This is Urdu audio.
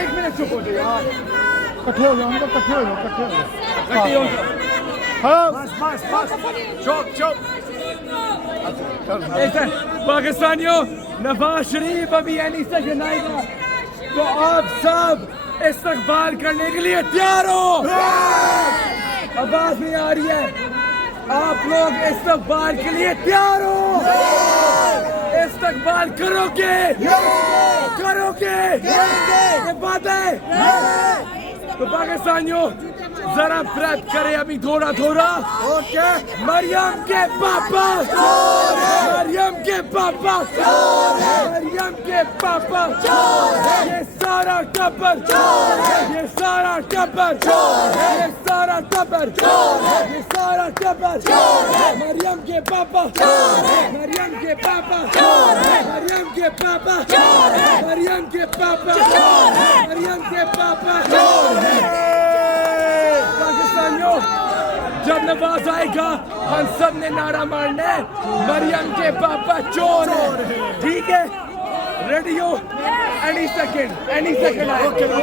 ایک منٹ چپ ہو جائے یار. کٹھے ہو جاؤ کٹھے ہو جاؤ کٹھے ہو جاؤ. کٹی ہو جاؤ. ہاں بس چپ چپ. پاکستانیوں نواز شریف ابھی اینیسا جنائے گا تو آپ سب استقبال کرنے کے لیے تیار ہو. آواز نہیں آ رہی ہے. آپ لوگ استقبال کے لیے تیار ہو. استقبال کرو گے کرو گے یہ بات ہے. تو پاکستانیوں ذرا پریت کرے ابھی تھوڑا تھوڑا. مریم کے پاپا مریم کے پاپا مریم کے پاپا یہ سارا ٹبر یہ سارا ٹبر یہ سارا ٹبر یہ سارا ٹبر مریم کے پاپا مریم کے پاپا مریم کے پاپا مریم کے پاپا مریم کے پاپا. پاکستانیوں جب نواز آئے گا ہم سب نے نعرہ مارنا ہے مریم کے پاپا چور ہے. ٹھیک ہے ریڈی ہو. Any second